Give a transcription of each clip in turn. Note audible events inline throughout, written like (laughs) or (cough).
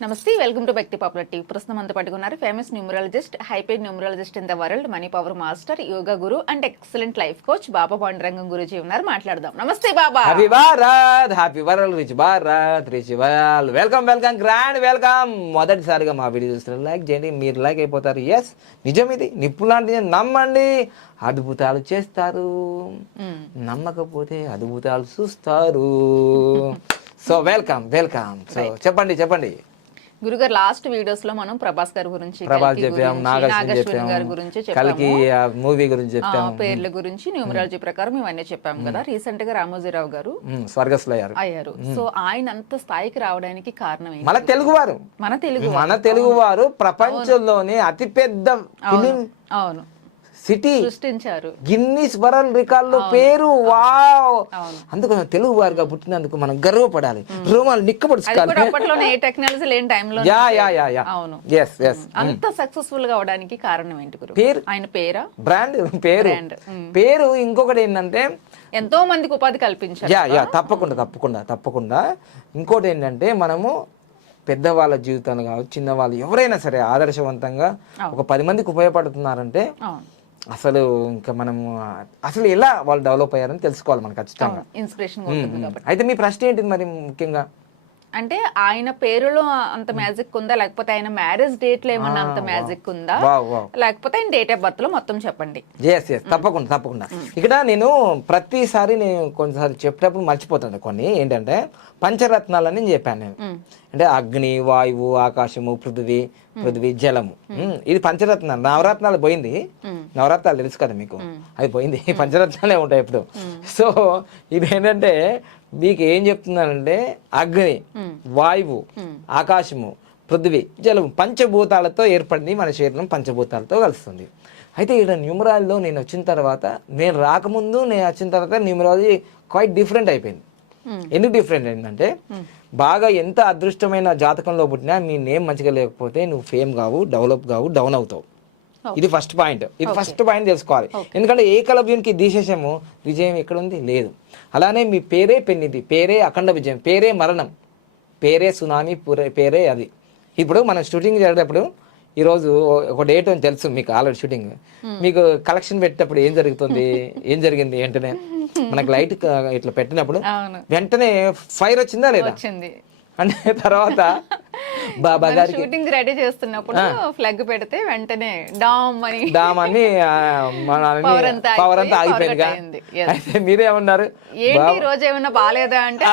నమస్తే welcome to వ్యక్తి popular TV. ప్రస్తుతం అంతా పట్టుకున్నారు famous numerologist high paid numerologist in the world money power master yoga guru and excellent life coach Baba Pandurangam Guruji ఉన్నారు. మాట్లాడదాం. నమస్తే Baba. Happy Bharat happy world rich Bharat rich world welcome welcome grand welcome మొదటిసారిగా మా video చూస్తున్నారు like చేయండి. మీరు like అయిపోతారు. Yes నిజం ఇది నిప్పు లాంటిది నమ్మండి. అద్భుతాలు చేస్తారు. మ్మ్. నమ్మకపోతే అద్భుతాలు చూస్తారు. సో వెల్కమ్ వెల్కమ్ సో చెప్పండి చెప్పండి. గురుగారు లాస్ట్ వీడియోస్లో మనం ప్రభాస్ గారి గురించి ప్రభాస్ కల్కి చెప్పాం గురించి, నాగశ్విన్ నాగశ్విన్ గారి గురించి చెప్పాము. కలికి చెప్పాము మూవీ గురించి చెప్పాము. పేర్ల గురించి న్యూమరాలజీ ప్రకారం ఇవన్నీ చెప్పాము కదా. రీసెంట్గా రామోజీరావు గారు మ్మ్, స్వర్గస్థులయ్యారు అయ్యారు. సో ఆయన అంత స్థాయికి రావడానికి కారణం మన తెలుగువారు. మన తెలుగు మన తెలుగువారు ప్రపంచంలోనే అతిపెద్ద అవును. సిటీ. సృష్టించారు. గిన్నిస్ వరల్డ్ రికార్డులో పేరు వావ్. అందుకు తెలుగు వారిగా పుట్టినందుకు మనం గర్వపడాలి. రోమాలు అప్పట్లోనే ఏ టెక్నాలజీ లేని టైంలో యా యా యా యా. అవును. ఎస్ అంత సక్సెస్ఫుల్గా అవడానికి కారణం ఏంటి గురు? పేరు. ఆయన పేరా? బ్రాండ్ పేరు. పేరు ఇంకొకటి ఏంటంటే ఎంతో మందికి ఉపాధి కల్పించారు యా యా తప్పకుండా తప్పకుండా తప్పకుండా. ఇంకోటి ఏంటంటే మనము పెద్దవాళ్ళ జీవితాలు కావచ్చు చిన్నవాళ్ళు ఎవరైనా సరే ఆదర్శవంతంగా ఒక పది మందికి ఉపయోగపడుతున్నారంటే అసలు ఇంకా మనము అసలు ఎలా వాళ్ళు డెవలప్ అయ్యారని తెలుసుకోవాలి మనం ఖచ్చితంగా. ఇన్స్పిరేషన్ అయితే మీ ప్రశ్న ఏంటిది మరి ముఖ్యంగా? అంటే ఆయన పేరులో అంత మ్యాజిక్ ఉందా? లేకపోతే ఆయన మ్యారేజ్ డేట్లో ఏమన్నా అంత మ్యాజిక్ ఉందా? లేకపోతే ఆయన డేట్ ఆఫ్ బర్త్లో మొత్తం చెప్పండి. ఎస్ ఎస్ తప్పకుండా తప్పకుండా. ఇక్కడ నేను ప్రతిసారి నేను కొన్నిసార్లు చెప్పేటప్పుడు మర్చిపోతాను కొన్ని. ఏంటంటే పంచరత్నాలని చెప్పాను నేను. అంటే అగ్ని వాయువు ఆకాశము పృథివీ పృథివీ జలము. ఇది పంచరత్నాలు నవరత్నాలు పోయింది. నవరత్నాలు తెలుసు కదా మీకు? అది పోయింది. పంచరత్నాలే ఉంటాయి ఇప్పుడు. సో ఇది ఏంటంటే మీకు ఏం చెప్తున్నానంటే అగ్ని వాయువు ఆకాశము పృథివీ జలము పంచభూతాలతో ఏర్పడింది మన శరీరం పంచభూతాలతో కలుస్తుంది. అయితే ఇక్కడ న్యూమరాలజీలో నేను వచ్చిన తర్వాత నేను రాకముందు నేను వచ్చిన తర్వాత న్యూమరాలజీ క్వైట్ డిఫరెంట్ అయిపోయింది. ఎందుకు డిఫరెంట్ ఏంటంటే బాగా ఎంత అదృష్టమైన జాతకంలో పుట్టినా మీ నేమ్ మంచిగా లేకపోతే నువ్వు ఫేమ్ కావు డెవలప్ కావు డౌన్ అవుతావు. ఇది ఫస్ట్ పాయింట్ ఇది ఫస్ట్ పాయింట్ తెలుసుకోవాలి. ఎందుకంటే ఏకలవ్యునికి తీసేసాము విజయం ఎక్కడ ఉంది లేదు. అలానే మీ పేరే పెన్నిది. పేరే అఖండ విజయం. పేరే మరణం. పేరే సునామీ పూరే- పేరే అది. ఇప్పుడు మనం షూటింగ్ జరిగేటప్పుడు ఈరోజు ఒక డేట్ అని తెలుసు మీకు ఆల్రెడీ షూటింగ్. మీకు కలెక్షన్ పెట్టేటప్పుడు ఏం జరుగుతుంది? (laughs) ఏం జరిగింది వెంటనే? మనకు లైట్ ఇట్లా పెట్టినప్పుడు వెంటనే ఫైర్ వచ్చిందా లేదా? అంటే తర్వాత (laughs) బాబా గారికి షూటింగ్ రెడీ చేస్తున్నప్పుడు ఫ్లగ్ పెడితే వెంటనే డామ్ అని డామ్ అని పవర్ అంతా అయిపోయి ఆగిపోయింది forget అయింది. Yes. అయితే మీరేమన్నారు ఏంటి ఈ రోజు ఏమన్నా బాగాలేదా అంటే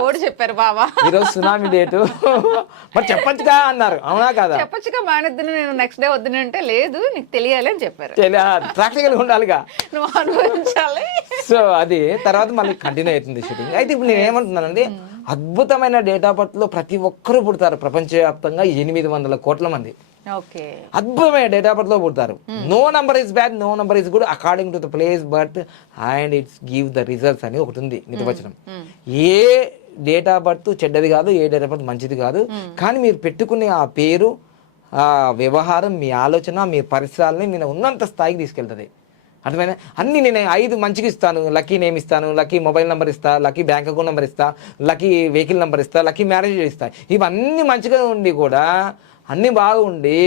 కోడి చెప్పారు బాబా ఈరోజు సునామీ డేటు. మరి చెప్పొచ్చుగా అన్నారు. అవునా కదా? చెప్పొచ్చుగా మానేద్దును నేను నెక్స్ట్ డే వద్దును అంటే లేదు నీకు తెలియాలి అని చెప్పారు. ప్రాక్టికల్ ఉండాలిగా. నువ్వు అనుభవించాలి. సో అది తర్వాత మళ్ళీ కంటిన్యూ అవుతుంది షూటింగ్ అయితే ఇప్పుడు నేను ఏమంటున్నానంటే అద్భుతమైన డేటా లో ప్రతి ఒక్కరూ పుడతారు ప్రపంచవ్యాప్తంగా ఎనిమిది వందల కోట్ల మంది. ఓకే. అద్భుతమైన డేటా లో పుడతారు. No number is bad no number is good according to the place but and it's give the results అని ఒకటి ఉంది నిర్వచనం. ఏ డేట్ ఆఫ్ బర్త్ చెడ్డది కాదు ఏ డేట్ ఆఫ్ బర్త్ మంచిది కాదు కానీ మీరు పెట్టుకునే ఆ పేరు ఆ వ్యవహారం మీ ఆలోచన మీ పరిసరాలని నేను ఉన్నంత స్థాయికి తీసుకెళ్తుంది. అర్థమైనా అన్ని నేను ఐదు మంచిగా ఇస్తాను. లక్కీ నేమ్ ఇస్తాను లక్కీ మొబైల్ నెంబర్ ఇస్తా లక్కీ బ్యాంక్ అకౌంట్ నెంబర్ ఇస్తా లక్కీ వెహికల్ నెంబర్ ఇస్తా లక్కీ మ్యారేజ్ ఇస్తా ఇవన్నీ మంచిగా ఉండి కూడా అన్నీ బాగుండి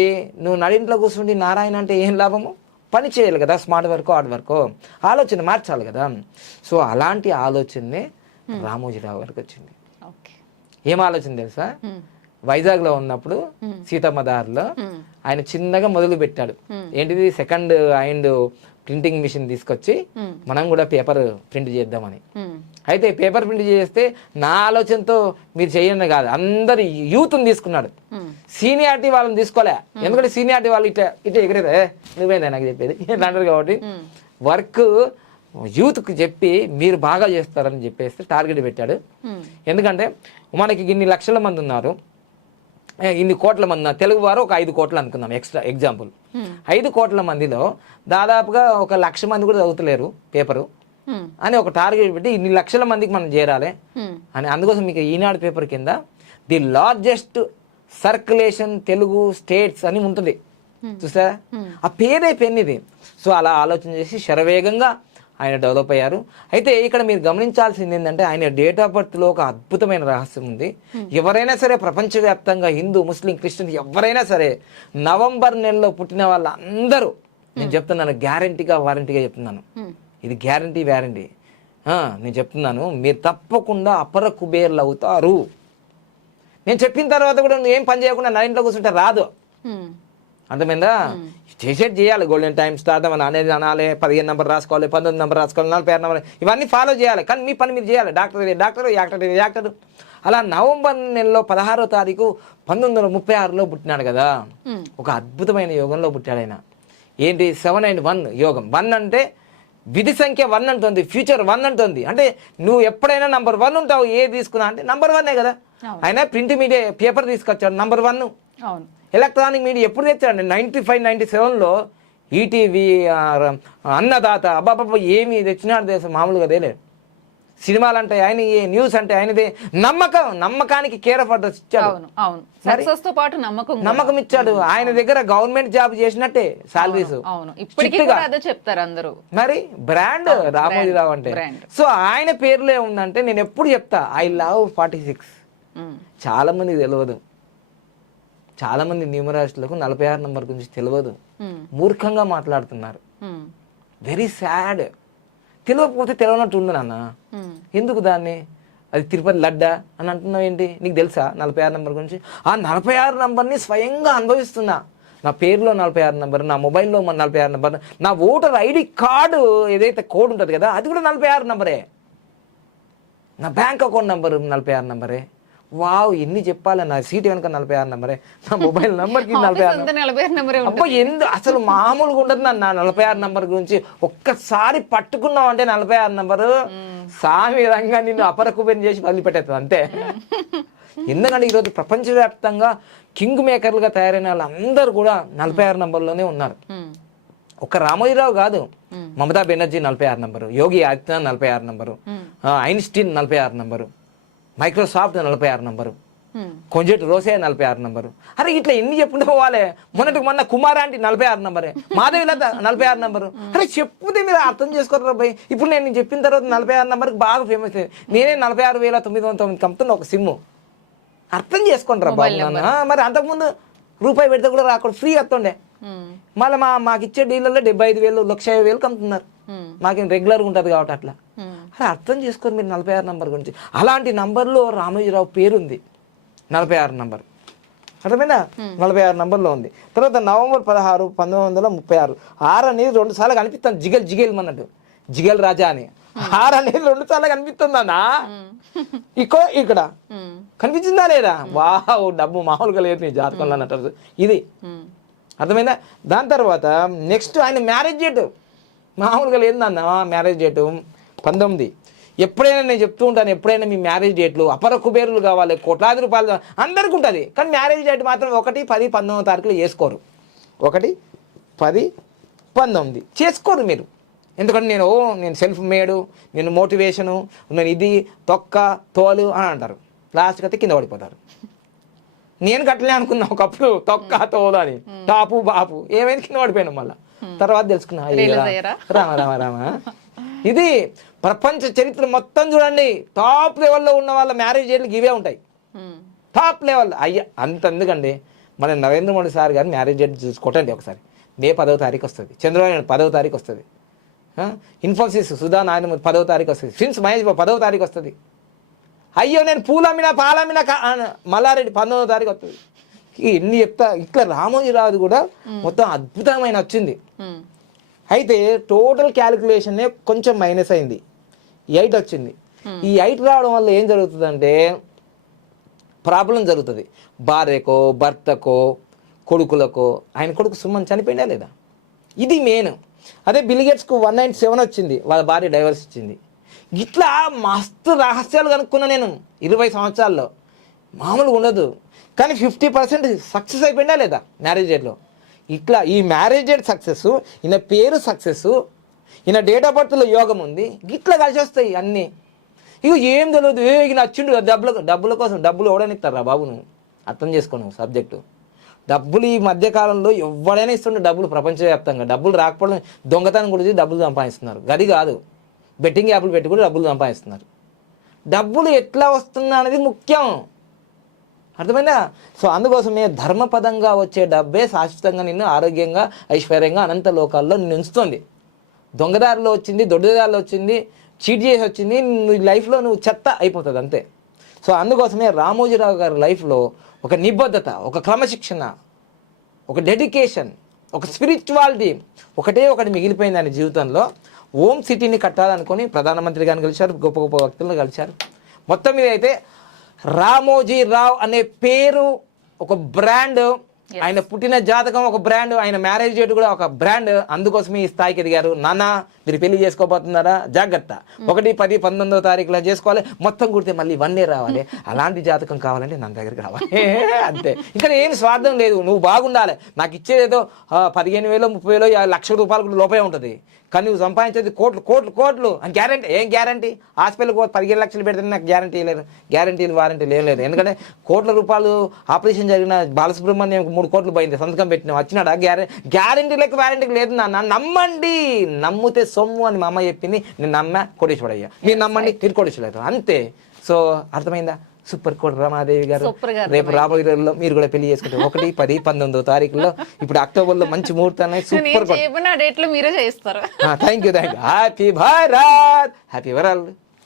నువ్వు నడింట్లో కూర్చుండి నారాయణ అంటే ఏం లాభము? పని చేయాలి కదా స్మార్ట్ వర్క్ హార్డ్ వర్క్. ఆలోచన మార్చాలి కదా. సో అలాంటి ఆలోచనే రామోజీరావు గారికి వచ్చింది. ఏం ఆలోచన తెలుసా? వైజాగ్లో ఉన్నప్పుడు సీతమ్మ దారిలో ఆయన చిన్నగా మొదలు పెట్టాడు ఏంటిది? సెకండ్ హ్యాండ్ ప్రింటింగ్ మిషన్ తీసుకొచ్చి మనం కూడా పేపర్ ప్రింట్ చేద్దామని. అయితే పేపర్ ప్రింట్ చేస్తే నా ఆలోచనతో మీరు చేయండి కాదు అందరు యూత్ని తీసుకున్నాడు. సీనియారిటీ వాళ్ళని తీసుకోలే. ఎందుకంటే సీనియారిటీ వాళ్ళు ఇట్లా ఇట్లా ఎగిరేదే నువ్వేందా నాకు చెప్పేది? (laughs) అంటారు కాబట్టి. వర్క్ యూత్కి చెప్పి మీరు బాగా చేస్తారని చెప్పేసి టార్గెట్ పెట్టాడు. ఎందుకంటే మనకి ఇన్ని లక్షల మంది ఉన్నారు. ఇన్ని కోట్ల మంది. తెలుగు వారు ఒక ఐదు కోట్లు అనుకుందాం ఎక్స్ట్రా ఎగ్జాంపుల్. ఐదు కోట్ల మందిలో దాదాపుగా ఒక లక్ష మంది కూడా చదువుతలేరు పేపరు. అని ఒక టార్గెట్ పెట్టి ఇన్ని లక్షల మందికి మనం చేరాలి అని అందుకోసం మీకు ఈనాడు పేపర్ కింద the largest circulation Telugu states అని ఉంటుంది. చూసారా? ఆ పేరే పెన్ ఇది సో అలా ఆలోచన చేసి శరవేగంగా ఆయన డెవలప్ అయ్యారు. అయితే ఇక్కడ మీరు గమనించాల్సింది ఏంటంటే ఆయన డేట్ ఆఫ్ బర్త్లో ఒక అద్భుతమైన రహస్యం ఉంది. ఎవరైనా సరే ప్రపంచవ్యాప్తంగా హిందూ ముస్లిం క్రిస్టియన్ ఎవరైనా సరే నవంబర్ నెలలో పుట్టిన వాళ్ళందరూ నేను చెప్తున్నాను గ్యారంటీగా వారంటీగా చెప్తున్నాను. ఇది గ్యారంటీ వ్యారంటీ నేను చెప్తున్నాను మీరు తప్పకుండా అపర కుబేర్లు అవుతారు నేను చెప్పిన తర్వాత కూడా నువ్వు ఏం పని చేయకుండా నా ఇంట్లో కూర్చుంటే రాదు. అర్థమైందా? చేసేది చేయాలి. గోల్డెన్ టైం స్టార్ట్ అని అనేది అనాలి. పదిహేను నెంబర్ రాసుకోవాలి పంతొమ్మిది నెంబర్ రాసుకోవాలి నలభై ఆరు నెంబర్ ఇవన్నీ ఫాలో చేయాలి. కానీ మీ పని మీరు చేయాలి. డాక్టర్ డాక్టర్ యాక్టర్ ఇది యాక్టర్ అలా నవంబర్ నెలలో పదహారో తారీఖు పంతొమ్మిది వందల ముప్పై ఆరులో పుట్టినాడు కదా. ఒక అద్భుతమైన యోగంలో పుట్టాడు ఆయన. ఏంటి? సెవెన్ అండ్ వన్ యోగం. వన్ అంటే విధి సంఖ్య వన్ అంటుంది. ఫ్యూచర్ వన్ అంటుంది. అంటే నువ్వు ఎప్పుడైనా నంబర్ వన్ ఉంటావు. ఏ తీసుకున్నా అంటే నంబర్ వన్నే కదా. ఆయన ప్రింట్ మీడియా పేపర్ తీసుకొచ్చాడు. నంబర్ వన్ అవును. ఎలక్ట్రానిక్ మీడియా ఎప్పుడు తెచ్చాడు నైంటీ ఫైవ్ నైంటీ సెవెన్లో ఈటీవీ అన్నదాత అబ్బాబ్బా ఏమి తెచ్చినాడు దేశం మామూలుగా తేలే సినిమాలు అంటే ఆయన న్యూస్ అంటే ఆయనదే. నమ్మకం నమ్మకానికి కేర్ ఆఫ్ అడ్రస్ ఇచ్చాడు అవును అవును. సక్సెస్తో పాటు నమ్మకం. నమ్మకం ఇచ్చాడు. ఆయన దగ్గర గవర్నమెంట్ జాబ్ చేసినట్టే సాలరీస్ అదే చెప్తారు అందరూ. మరి బ్రాండ్ రామోజీరావు అంటే. సో ఆయన పేరులో ఏముందంటే నేను ఎప్పుడు చెప్తా ఐ లవ్ ఫార్టీ సిక్స్ చాలా మందికి తెలియదు. చాలా మంది న్యూమరాస్టులకు నలభై ఆరు నంబర్ గురించి తెలియదు మూర్ఖంగా మాట్లాడుతున్నారు. వెరీ సాడ్ తెలియకపోతే తెలియనట్టు ఉంది నాన్న. ఎందుకు దాన్ని? అది తిరుపతి లడ్డా అని అంటున్నావు ఏంటి? నీకు తెలుసా నలభై ఆరు నంబర్ గురించి? ఆ నలభై ఆరు నంబర్ని స్వయంగా అనుభవిస్తున్నా. నా పేరులో నలభై ఆరు నంబర్ నా మొబైల్లో నలభై ఆరు నంబర్ నా ఓటర్ ఐడి కార్డు ఏదైతే కోడ్ ఉంటుంది కదా అది కూడా నలభై ఆరు నంబరే. నా బ్యాంక్ అకౌంట్ నంబర్ నలభై ఆరు నంబరే. వావ్ ఎన్ని చెప్పాలి నా సీట్ వెనక (laughs) నలభై ఆరు నంబరే నా మొబైల్ నంబర్కి నలభై ఆరు అబ్బా ఎందు అసలు మామూలుగా ఉండదు నా నలభై ఆరు నంబర్ గురించి. ఒక్కసారి పట్టుకున్నావు అంటే నలభై ఆరు నంబరు. సామి రంగా నిన్ను అపర కుబేరం చేసి వదిలిపెట్టేస్తుంది అంతే. (laughs) ఎందుకంటే ఈరోజు ప్రపంచవ్యాప్తంగా కింగ్ మేకర్లుగా తయారైన వాళ్ళందరూ కూడా నలభై ఆరు నంబర్లోనే ఉన్నారు. ఒక రామోజీరావు కాదు. మమతా బెనర్జీ నలభై ఆరు నంబరు. యోగి ఆదిత్యనాథ్ నలభై ఆరు నంబరు. ఐన్స్టీన్ నలభై ఆరు నంబరు. మైక్రోసాఫ్ట్ నలభై ఆరు నంబరు. ఉమ్, కొంచెటి రోసే నలభై ఆరు నంబరు. అరే ఇట్లా ఎన్ని చెప్పుకుంటూ పోవాలి. మొన్నటికి మొన్న కుమార్ ఆంటీ నలభై ఆరు నంబరే. మాధవి లత నలభై ఆరు నంబరు. అరే చెప్పుతే మీరు అర్థం చేసుకోరు భయ్. ఇప్పుడు నేను చెప్పిన తర్వాత నలభై ఆరు నంబర్కి బాగా ఫేమస్ నేనే నలభై ఆరు వేల తొమ్మిది వందల తొమ్మిది కంపుతున్నా ఒక సిమ్. అర్థం చేసుకుంటారా బాబు నాన్న. మరి అంతకుముందు రూపాయి పెడితే కూడా రాకుండా ఫ్రీ వస్తుండే. ఉమ్, మళ్ళీ మా మాకు ఇచ్చే డీలర్లో డెబ్బై ఐదు వేలు లక్ష యాభై వేలు కమ్ముతున్నారు. ఉమ్, మాకేం రెగ్యులర్గా ఉంటుంది కాబట్టి అట్లా. అరే అర్థం చేసుకోరు మీరు నలభై ఆరు నంబర్ గురించి. అలాంటి నంబర్లో రామోజీరావు పేరుంది. నలభై ఆరు నంబర్. అర్థమైందా? నలభై ఆరు నంబర్లో ఉంది. తర్వాత నవంబర్ పదహారు పంతొమ్మిది వందల ముప్పై ఆరు. ఆరు అనేది రెండు సార్లు కనిపిస్తాను జిగల్ జిగేల్ అన్నట్టు జిగల్ రాజా అని. ఆరు అనేది రెండు సార్లు కనిపిస్తుందన్నా ఇకో ఇక్కడ. కనిపించిందా లేదా? వావ్ డబ్బు మామూలుగా లేదు నీ జాతకంలో అన్నట్టు. ఇది. అర్థమైందా? దాని తర్వాత నెక్స్ట్ ఆయన మ్యారేజ్ డేట్. మామూలుగా లేదన్న మ్యారేజ్ డేటు. పంతొమ్మిది. ఎప్పుడైనా నేను చెప్తూ ఉంటాను ఎప్పుడైనా మీ మ్యారేజ్ డేట్లు అపర కుబేరులు కావాలి కోట్లాది రూపాయలు. అందరికీ ఉంటుంది. కానీ మ్యారేజ్ డేట్ మాత్రం ఒకటి పది పంతొమ్మిది తారీఖులు చేసుకోరు. ఒకటి పది పంతొమ్మిది. చేసుకోరు మీరు. ఎందుకంటే నేను ఓ నేను సెల్ఫ్ మేడు నేను మోటివేషను నేను ఇది తొక్క తోలు అని అంటారు. లాస్ట్కి అయితే కింద పడిపోతారు. నేను కట్టలే అనుకున్నా ఒకప్పుడు తొక్క తోలు అని. టాపు బాపు. ఏమైంది కింద పడిపోయాను మళ్ళా. తర్వాత తెలుసుకున్నా? రామ రామ రామ. ఇది ప్రపంచ చరిత్ర మొత్తం చూడండి. టాప్ లెవెల్లో ఉన్న వాళ్ళ మ్యారేజ్ డేట్లు ఇవే ఉంటాయి. టాప్ లెవెల్ అయ్యా అంత ఎందుకండి? మన నరేంద్ర మోడీ సార్ గారు మ్యారేజ్ డేట్ చూసుకోవటండి ఒకసారి. మే పదవ తారీఖు వస్తుంది. చంద్రబాబు పదవ తారీఖు వస్తుంది? ఇన్ఫోసిస్ సుధా నారాయణ పదవ తారీఖు వస్తుంది. ఫిన్స్ మహేష్ బాబు పదవ తారీఖు వస్తుంది. అయ్యో నేను పూలమ్మినా పాలమ్మినా మల్లారెడ్డి పంతొమ్మిదో తారీఖు వస్తుంది. ఎన్ని చెప్తా ఇట్లా రామోజీరావుది కూడా మొత్తం అద్భుతమైన వచ్చింది. ఉమ్, అయితే టోటల్ క్యాలిక్యులేషనే కొంచెం మైనస్ అయింది. ఎయిట్ వచ్చింది. ఈ ఎయిట్ రావడం వల్ల ఏం జరుగుతుందంటే ప్రాబ్లం జరుగుతుంది. భార్యకో భర్తకో కొడుకులకో ఆయన కొడుకు సుమన్ చనిపోయిందా లేదా? ఇది మెయిన్ అదే బిలిగేట్స్కు వన్ నైన్ సెవెన్ వచ్చింది. వాళ్ళ భార్య డైవర్స్ ఇచ్చింది. ఇట్లా మస్తు రహస్యాలు కనుక్కున్నా నేను ఇరవై సంవత్సరాల్లో. మామూలుగా ఉండదు. కానీ ఫిఫ్టీ పర్సెంట్ సక్సెస్ అయిపోయిందా లేదా? మ్యారేజ్ డేట్లో ఇట్లా ఈ మ్యారేజెడ్ సక్సెస్ ఈయన పేరు సక్సెస్ ఈయన డేట్ ఆఫ్ బర్త్లో యోగం ఉంది. ఇట్లా కలిసి వస్తాయి అన్నీ. ఇక ఏం తెలియదు. ఏ ఇక నచ్చిండు డబ్బుల డబ్బుల కోసం డబ్బులు ఎవడనిస్తారా బాబు నువ్వు? అర్థం చేసుకోను సబ్జెక్టు డబ్బులు ఈ మధ్యకాలంలో ఎవడైనా ఇస్తుండే డబ్బులు ప్రపంచవ్యాప్తంగా. డబ్బులు రాకపోవడం దొంగతనం గురించి డబ్బులు సంపాదిస్తున్నారు. గది కాదు. బెట్టింగ్ యాప్లు పెట్టి కూడా డబ్బులు సంపాదిస్తున్నారు. డబ్బులు ఎట్లా వస్తున్నా అనేది ముఖ్యం. అర్థమైందా? సో అందుకోసమే ధర్మపదంగా వచ్చే డబ్బే శాశ్వతంగా నిన్ను ఆరోగ్యంగా ఐశ్వర్యంగా అనంత లోకాల్లో నిన్ను ఉంచుతుంది. దొంగదారిలో వచ్చింది దొడ్డదారిలో వచ్చింది చీట్ చేసి వచ్చింది నీ లైఫ్లో నువ్వు చెత్త అయిపోతుంది అంతే. సో అందుకోసమే రామోజీరావు గారి లైఫ్లో ఒక నిబద్ధత ఒక క్రమశిక్షణ ఒక డెడికేషన్ ఒక స్పిరిచువాలిటీ ఒకటే ఒకటి మిగిలిపోయింది ఆయన జీవితంలో. ఓం సిటీని కట్టాలనుకొని ప్రధానమంత్రి గారిని కలిశారు గొప్ప గొప్ప వ్యక్తులను కలిశారు. మొత్తం మీద అయితే రామోజీ రావ్ అనే పేరు ఒక బ్రాండ్ ఆయన పుట్టిన జాతకం ఒక బ్రాండ్ ఆయన మ్యారేజ్ డేట్ కూడా ఒక బ్రాండ్. అందుకోసమే ఈ స్థాయికి ఎదిగారు. నాన్న మీరు పెళ్ళి చేసుకోబోతున్నారా? జాగ్రత్త. ఒకటి పది పంతొమ్మిదో తారీఖులో చేసుకోవాలి. మొత్తం కుడితే మళ్ళీ వన్ ఇయర్ రావాలి. అలాంటి జాతకం కావాలంటే నా దగ్గరికి రావాలి. (laughs) అంతే. ఇక్కడ ఏం స్వార్థం లేదు. నువ్వు బాగుండాలి. నాకు ఇచ్చేదేదో ఆ, పదిహేను వేలు ముప్పై వేలు లక్ష రూపాయలకు లోపే ఉంటుంది. కానీ నువ్వు సంపాదించేది కోట్లు కోట్లు కోట్లు. అని గ్యారంటీ ఏం గ్యారంటీ హాస్పిటల్కి పోతే పదిహేను లక్షలు పెడితే నాకు గ్యారంటీ లేదు. గ్యారంటీలు వారంటీలు ఏం లేదు. ఎందుకంటే కోట్ల రూపాయలు ఆపరేషన్ జరిగిన బాలసుబ్రహ్మణ్యం మూడు కోట్లు పోయింది సంతకం పెట్టిన వచ్చినాడా? గ్యారె గ్యారంటీలకు వారంటీకి లేదు నాన్న. నమ్మండి. నమ్మితే సొమ్ము అని మా అమ్మ చెప్పింది. నేను నమ్మా కోటేశ్వరయ్య. మీరు నమ్మండి మీరు కోటేశ్వరయ్య అంతే. సో అర్థమైందా? సూపర్ కోట రమాదేవి గారు రేపు రాబోయే రోజుల్లో మీరు కూడా పెళ్ళి చేసుకుంటారు ఒకటి పది పంతొమ్మిదో తారీఖులో ఇప్పుడు అక్టోబర్లో మంచి ముహూర్తాన్ని నేను సూపర్లో మీరే చేస్తారు thank you thank you happy Bharat happy world